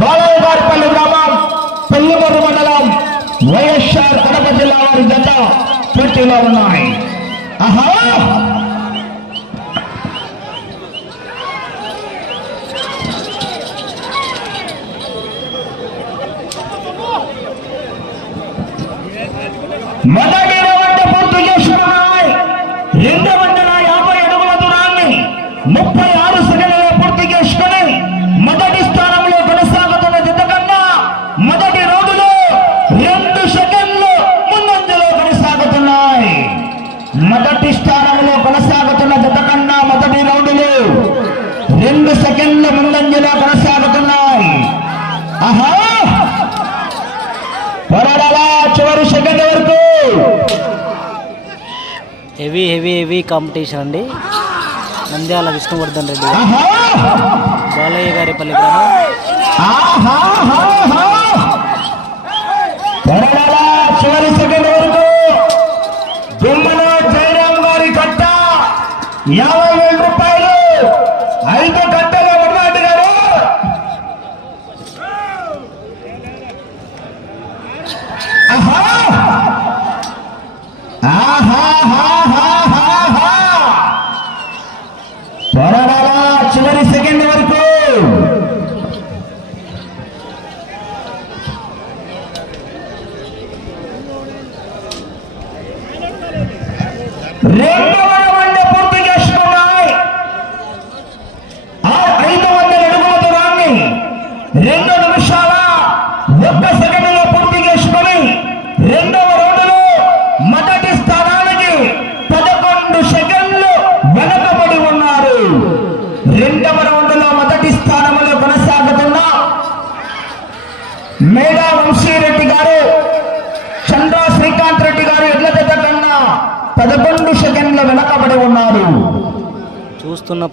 బాలవుగారిపల్లి గ్రామం పెళ్లిమూరు మండలం వైఎస్ఆర్ కడప జిల్లా వారి జత పోటీలో ఉన్నాయి ఆహా హెవీ హెవీ హెవీ కాంపిటీషన్ అండి. నంద్యాల విష్ణువర్ధన్ రెడ్డి బాలయ్య గారి పల్లె గ్రామం యాభై వేల రూపాయలు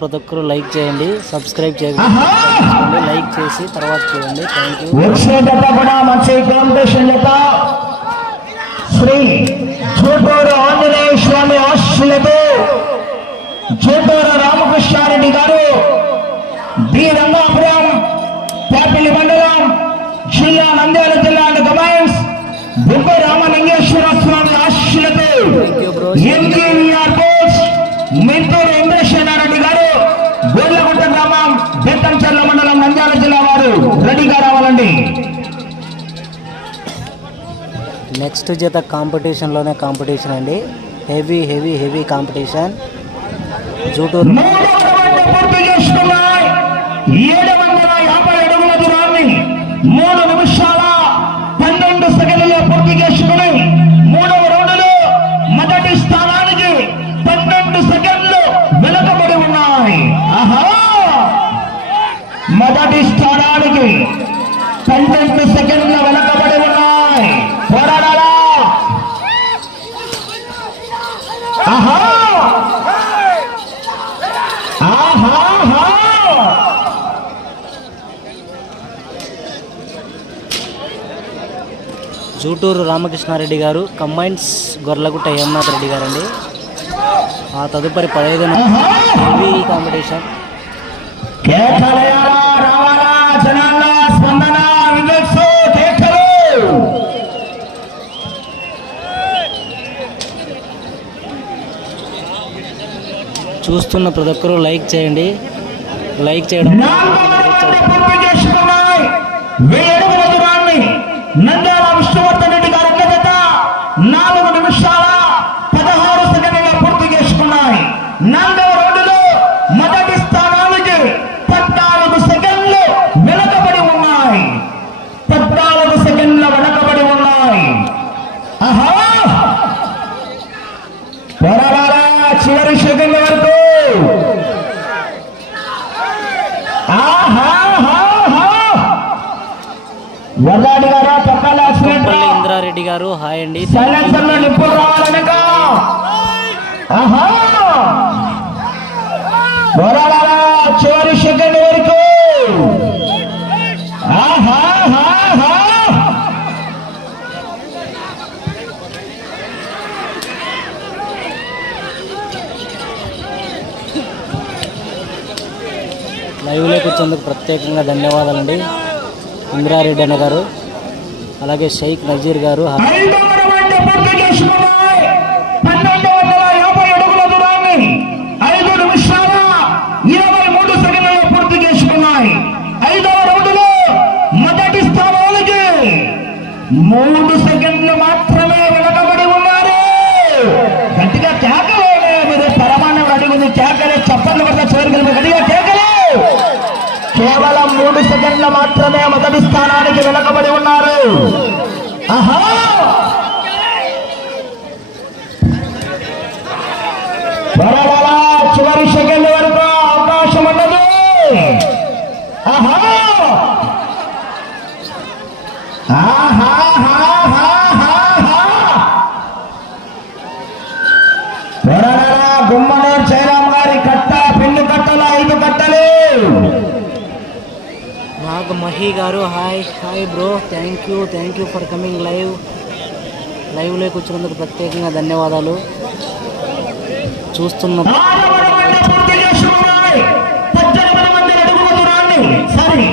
ప్రతి ఒక్కరు లైక్ చేయండి సబ్స్క్రైబ్ చేయండి. లైక్ చేసి తర్వాత చూడండి. థ్యాంక్ యూ శ్రీ చూటూరు ఆంజనేయ స్వామి ఆశీస్సులతో చూటూరు రామకృష్ణారెడ్డి గారు. బి రంగాపురం చేయండి నెక్స్ట్ జత కాంపిటీషన్లోనే కాంపిటీషన్ అండి. Heavy heavy heavy competition Juturu Suturu Ramakrishna Reddy garu combines Gorlagutta Hemanath Reddy గారు అండి ఆ తదుపరి పదహైదు హెవీ కాంపిటీషన్. చూస్తున్న ప్రతి ఒక్కరూ లైక్ చేయండి. లైక్ చేయడం না ఉన్నారు. హాయ్ అండి. చివరి సెకండ్ వరకు. లైవ్లోకి వచ్చేందుకు ప్రత్యేకంగా ధన్యవాదాలండి. ఇందిరారెడ్డి అన్న గారు. అలాగే షేక్ నజీర్ గారు ఐదవ ఐదు ఇరవై మూడు ఐదవ మూడు సెకండ్లు మాత్రమే వెనకబడి ఉన్నారు. గట్టిగా కేకలే మీరు పరమాణం అడుగుంది కేకలే చప్పట్లు పడితే చేరుకుని గట్టిగా కేకలే. కేవలం మూడు సెకండ్లు మాత్రమే మొదటి స్థానానికి వెనకబడి ఉన్నారు. ఆహా! ఒక Mahi garu. Hi hi bro. Thank you thank you for coming live లైవ్లోకి వచ్చినందుకు ప్రత్యేకంగా ధన్యవాదాలు. చూస్తున్న సారీ.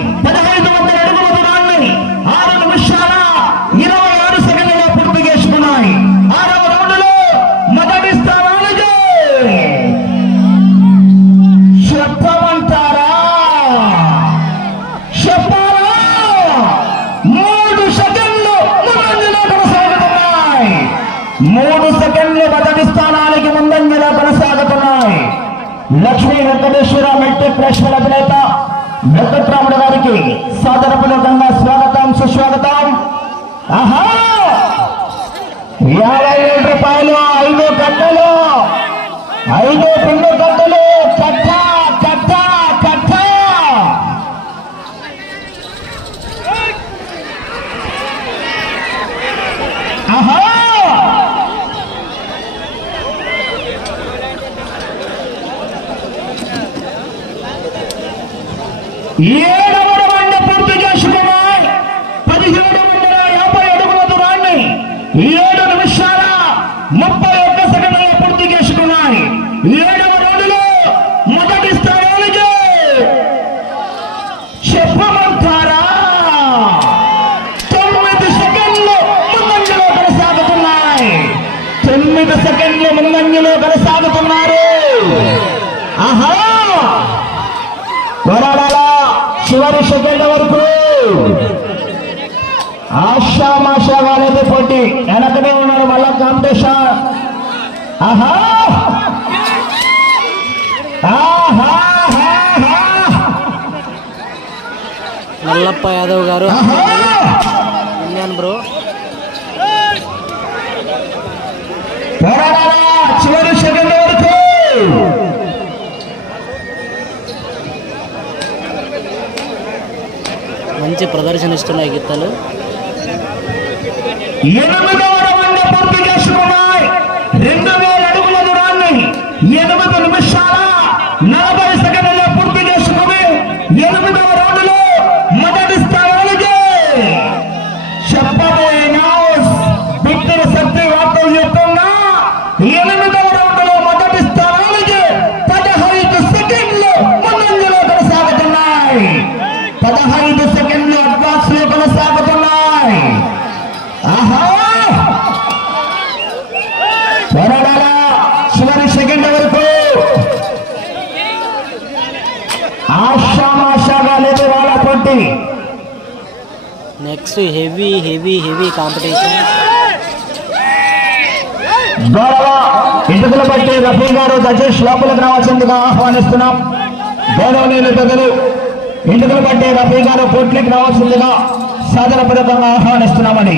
లక్ష్మీ వెంకటేశ్వర మెట్టి ప్రేక్షకుల అధినేత వెంకట్రాముడు గారికి సాదరపూర్వకంగా స్వాగతం సుస్వాగతం. ఆహా! యాభై ఏడు రూపాయలు ఐదు గంటలు ఐదు రెండు గంటలు కట్ట Yeah! వరకు ఆశామాషాగా అనేది పోటీ. వెనకనే ఉన్నారు మళ్ళా కాంపిటీషన్. ఆహా! ఆహాహాహా. నల్లప్ప యాదవ్ గారు. ఆహా. బ్రో పోరాడాల చివరి సెకండ్ వరకు మంచి ప్రదర్శన ఇస్తున్నాయి గీతాలు. ఎనిమిదవ రెండు వేల అడుగుల దూరాన్ని ఎనిమిది నిమిషాల నలభై పోరాడాలా చివరి సెకండ్ వరకు. ఆశామాషాగా లేదు వాళ్ళ పోటీ. Next heavy heavy heavy competition గౌరవ ఇంటికల బట్టి రఫీ గారు దశేష్ లోపలికి రావాల్సిందిగా ఆహ్వానిస్తున్నాం. గౌరవనీయులు పెద్దలు ఇంటికల బట్టి రఫీ గారు పోట్లికి రావాల్సిందిగా సాదరపూర్వకంగా ఆహ్వానిస్తున్నామని.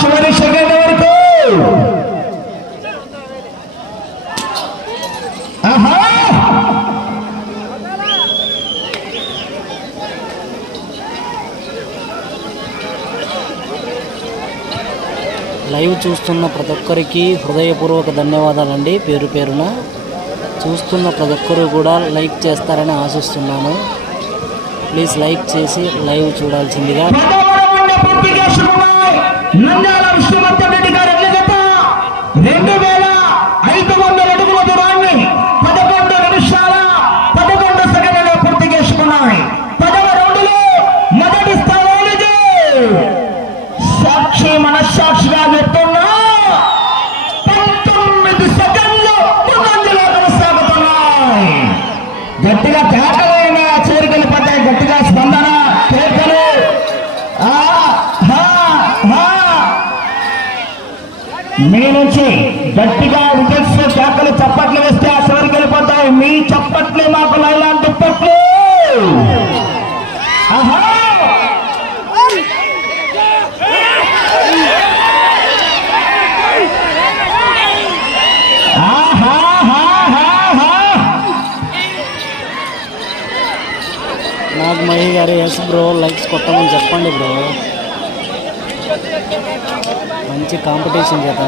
చివరి సెకండ్ వరకు. లైవ్ చూస్తున్న ప్రతి ఒక్కరికి హృదయపూర్వక ధన్యవాదాలండి. పేరు పేరున చూస్తున్న ప్రతి ఒక్కరు కూడా లైక్ చేస్తారని ఆశిస్తున్నాను. ప్లీజ్ లైక్ చేసి లైవ్ చూడాల్సిందిగా నంద్యాల విష్ణువర్ధన్ రెడ్డి గారి ఎన్నికత రెండు వేల ఐదు వందల అడుగుల దూరాన్ని పదకొండు నిమిషాల పదకొండు సెకండ్లలో పూర్తి చేసుకున్నాయి పదవ రౌండ్లో మొదటి స్థానానికి సాక్షి మనస్సాక్షిగా చెప్తున్నా పంతొమ్మిది సెకండ్లు ముందంజలో కొనసాగుతున్నాయి గట్టిగా కేకలైన చేరికలు పడ్డాయి గట్టిగా స్పందన కేకలు ఆ, హా, హా. మీ నుంచి గట్టిగా వికెట్స్ కేకలు చప్పట్లు వేస్తే ఆ చివరికి వెళ్ళిపోతాయి. మీ చప్పట్లే మాకు లైలాంటి దుప్పట్లు. నాకు మహి గారు ఎస్ బ్రో లైక్స్ కొట్టమని చెప్పండి బ్రో మంచి కాంపిటీషన్ చేత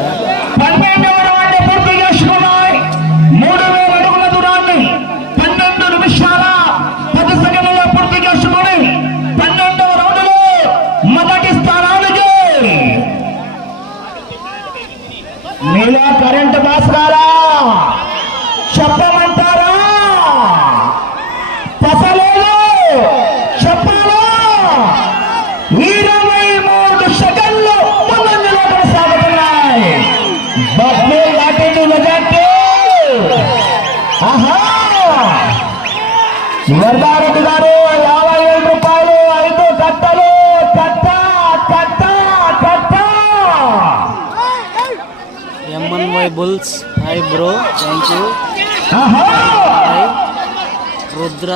bulls hi bro thank you hi Rudra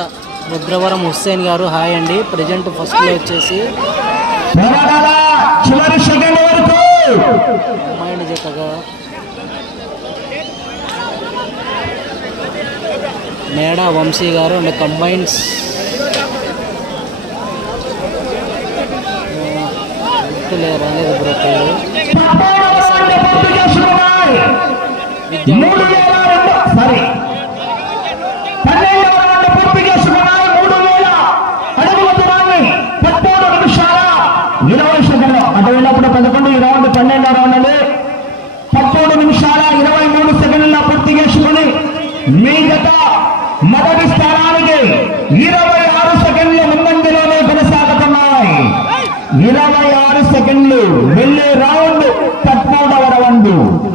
Rudravaram Hussain garu hi అండి ప్రజెంట్ ఫస్ట్లో వచ్చేసి జతగా మేడా వంశీ గారు అండ్ కంబైన్స్ గుర్తులే రాలేదు బ్రో పేరు పూర్తి మూడు వేల రెండు సారీ. పన్నెండవ రౌండ్ పూర్తి చేసుకున్నాయి మూడు వేల. అడుగుల దూరాన్ని పదమూడు నిమిషాల ఇరవై సెకండ్లు అటు వెళ్ళినప్పుడు పదకొండు ఈ రౌండ్ పన్నెండవ రౌండ్ అండి నిమిషాల ఇరవై మూడు సెకండ్ల పూర్తి చేసుకుని మీ గత మొదటి స్థానానికి ఇరవై ఆరు సెకండ్ల ముందంజలోనే కొనసాగుతున్నాయి. ఇరవై ఆరు సెకండ్లు వెళ్ళే రౌండ్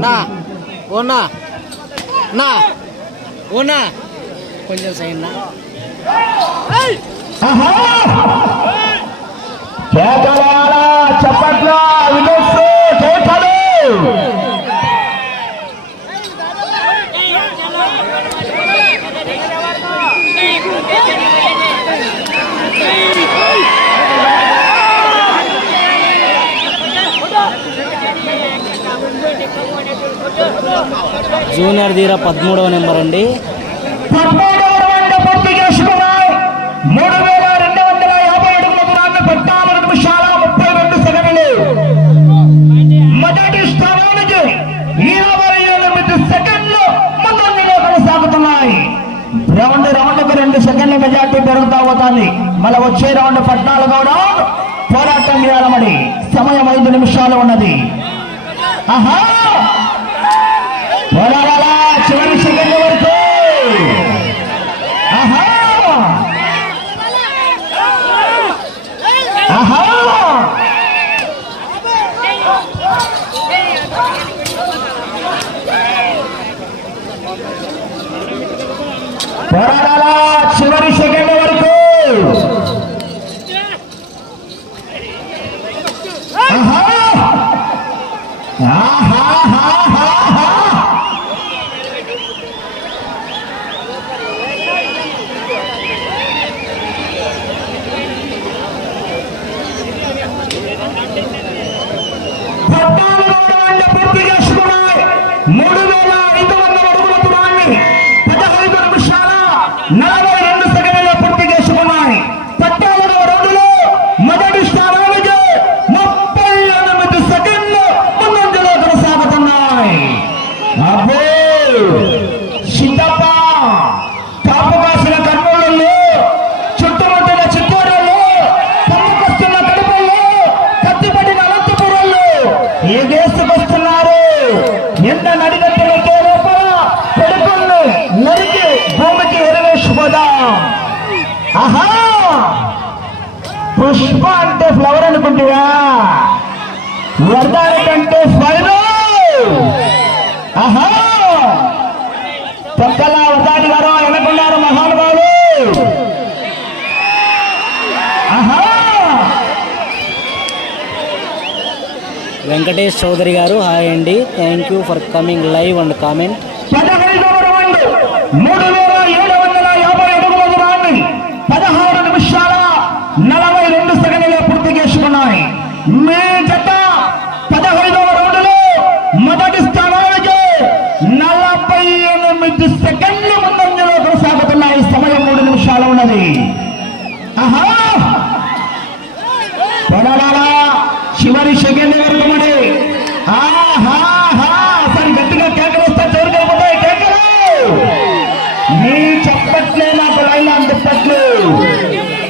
రౌండ్ నా ఓనా నా ఓనా కొంచెం సైన్ నా ఆహా! కేకలాల చప్పట్ల వినోత్స కేకలు జూనియర్ ధీర పదమూడవ నెంబర్ అండి. పదమూడవ రౌండ్ మూడు రెండు వందల యాభై నిమిషాల రెండు సెకండ్లు మొదటి ఇరవై సెకండ్లు కొనసాగుతున్నాయి రౌండ్ రౌండ్కు రెండు సెకండ్ల మెజార్టీ పెరుగుతా పోతుంది. మళ్ళీ వచ్చే రౌండ్ పద్నాలుగు కూడా పోరాటం చేయాలమని సమయం ఐదు నిమిషాలు ఉన్నది. ఆహా! పోరాడాలా చివరి సెకండ్ వరకు మూడు వెంకటేష్ చౌదరి గారు. హాయ్ అండి. Thank you for coming live and comment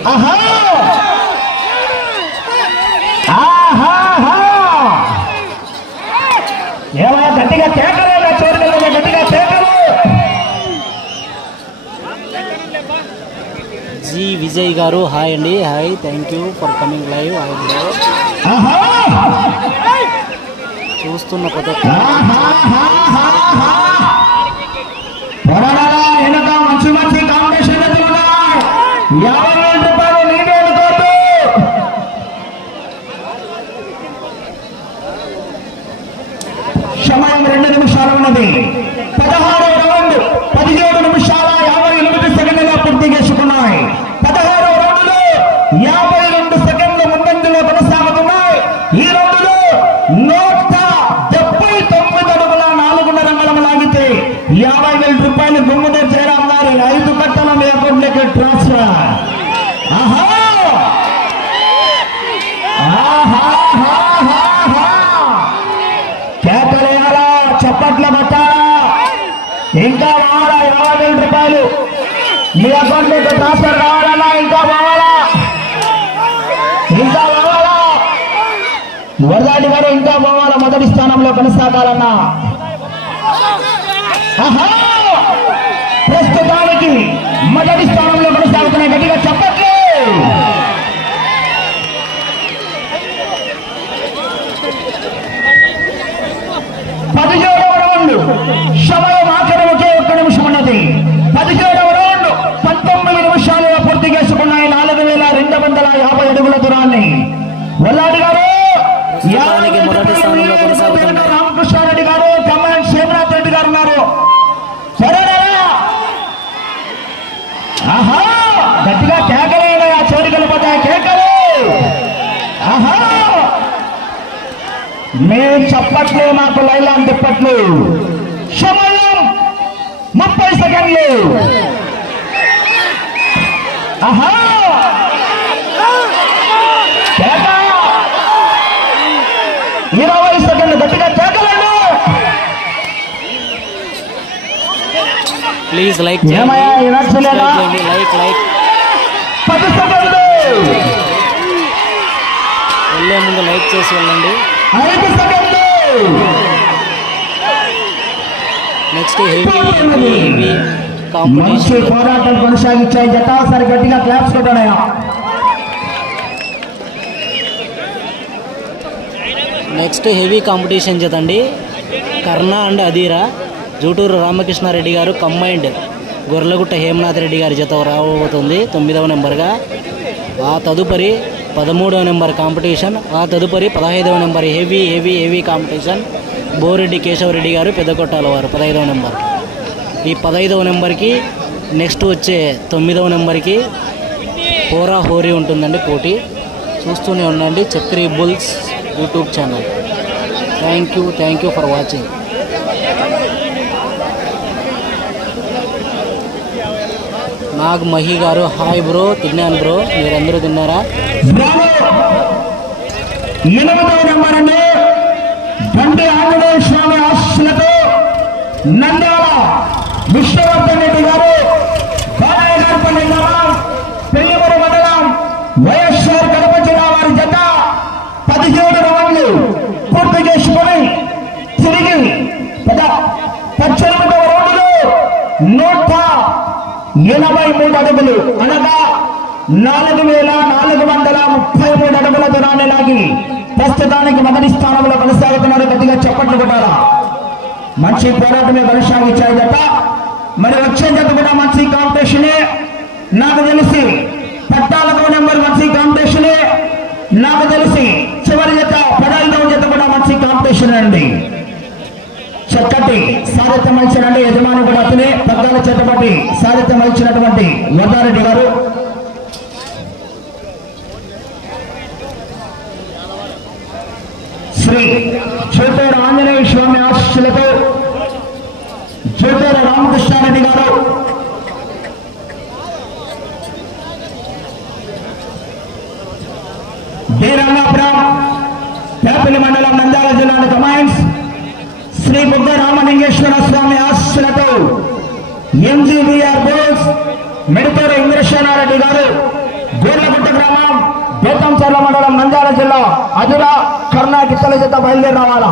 ఆహా! ఆహాహా ఏమా గట్టిగా కేకలు నా చివరికి వెళ్ళిపోతాయి గట్టిగా కేకలు? జి విజయ్ గారు హాయ్ అండి hi thank you for coming live hi bro చూస్తున్న ప్రతి ఒక్క పొరడాలా వెనక మంచి మంచి కాంపిటీషన్ ఎత్తుకున్నాయి యాభై వేల రూపాయలు నీటి అనుకోవద్దు సమయం రెండు నిమిషాలు ఉన్నది పదహారవ రౌండ్ పదిహేడు నిమిషాల యాభై ఎనిమిది సెకండ్ల పూర్తి చేసుకున్నాయి పదహారవ రౌండ్లో యాభై రెండు సెకండ్ల ముందంజలో కొనసాగుతున్నాయి ఈ రౌండ్లో నూట డెబ్బై తొమ్మిది అడుగుల నాలుగున్నర అంగళం లాగితే యాభై వేల రూపాయలు గుమ్ముతో చేరాం గారి ఐదు కట్టల మీ అకౌంట్లోకి ట్రాన్స్ఫర్ ఆహా ఆహాహాహాహా. కేకలేయాలా చప్పట్ల కొట్టాలా ఇంకా కావాలా ఇరవై వేల రూపాయలు. మీ అకౌంట్లోకి ట్రాన్స్ఫర్ కావాలన్నా ఇంకా కావాలా ఇంకా కావాలా వరదాటి గారు ఇంకా పోవాలా మొదటి స్థానంలో కొనసాగాలన్నా? ప్రస్తుతానికి మొదటి స్థానం మేము చెప్పట్లు మాకు లైలా తిప్పట్లు సమయం ముప్పై సెకండ్లు. ఆహా! ఇరవై సెకండ్లు గట్టిగా కేకలండి. ప్లీజ్ లైక్ ఏమయ్యా, వినట్లేదా? లైక్ లైక్ పది సెకండ్లు. వెళ్ళే ముందు లైక్ చేసి వెళ్ళండి. ఐదు సెకండ్లు. నెక్స్ట్ హెవీ మంచి కాంపిటీషన్ పోరాటం కొనసాగించాయి. గట్టిగా క్లాప్స్ నెక్స్ట్ హెవీ కాంపిటీషన్ చేతండి కర్ణ అండ్ అధీరా జూటూరు రామకృష్ణారెడ్డి గారు కంబైండ్ గొర్రెలగుట్ట హేమనాథ్ రెడ్డి గారి జత రాబోతుంది తొమ్మిదవ నెంబర్గా. ఆ తదుపరి పదమూడవ నెంబర్ కాంపిటీషన్ ఆ తదుపరి పదహైదవ number heavy heavy heavy competition Boreddy Keshava Reddy garu Peddakottala వారు పదహైదవ నెంబర్. ఈ పదహైదవ నెంబర్కి నెక్స్ట్ వచ్చే తొమ్మిదవ నెంబర్కి హోరా హోరీ ఉంటుందండి పోటీ. చూస్తూనే ఉండండి Chakri bulls YouTube channel. Thank you thank you for watching Nag Mahi garu hi bro తిన్నాను బ్రో మీరందరూ తిన్నారా? ఎనిమిదవ నెంబర్ అండి. బండి ఆంజనేయ స్వామి ఆశీస్సులతో నంద్యాల విష్ణువర్ధన్ రెడ్డి గారు బాలయ్య గారిపల్లి గ్రామం పెళ్ళిమూరు మండలం వైఎస్ఆర్ కడప జిల్లా వారి జత పదిహేడు రౌండ్లు పూర్తి చేసుకొని తిరిగి పద్దెనిమిదవ రౌండ్లు నూట ఎనభై మూడు అడుగులు అనగా నాలుగు వేల నాలుగు వందల ముప్పై మూడు అడుగుల దూరాన్ని లాగి ప్రస్తుతానికి మొదటి స్థానంలో కొనసాగుతున్నారు గట్టిగా చెప్పట్లు కొట్టారా మంచి పోరాటమే కొనసాగించారు జత మరి వచ్చే జత కూడా మంచి కాంపిటీషనే నాకు తెలిసి పట్టాలకు నెంబర్ మంచి కాంపిటీషనే నాకు తెలిసి చివరి జత పదహైదవ జత కూడా మంచి కాంపిటీషన్ అండి. చక్కటి సారథ్యం వచ్చినండి యజమాని కూడా అతనే. పగ్గాల చేతబట్టి సారథ్యం ఇచ్చినటువంటి వదారెడ్డి గారు. శ్రీ చేతూరు ఆంజనేయ స్వామి ఆశీస్సులతో చూపేరు రామకృష్ణారెడ్డి గారు. డి పేపల్లి మండలం నంద్యాల జిల్లా కమాండ్స్ శ్రీ బుద్ధ రామలింగేశ్వర స్వామి ఆశీస్సులతో M G B R bulls మెడితోర Indrasena Reddy గారు గోర్లగుట్ట గ్రామం బేతంచర్ల మండలం నంద్యాల జిల్లా అదురా కర్ణాటక జత బయలుదేరి రావాలా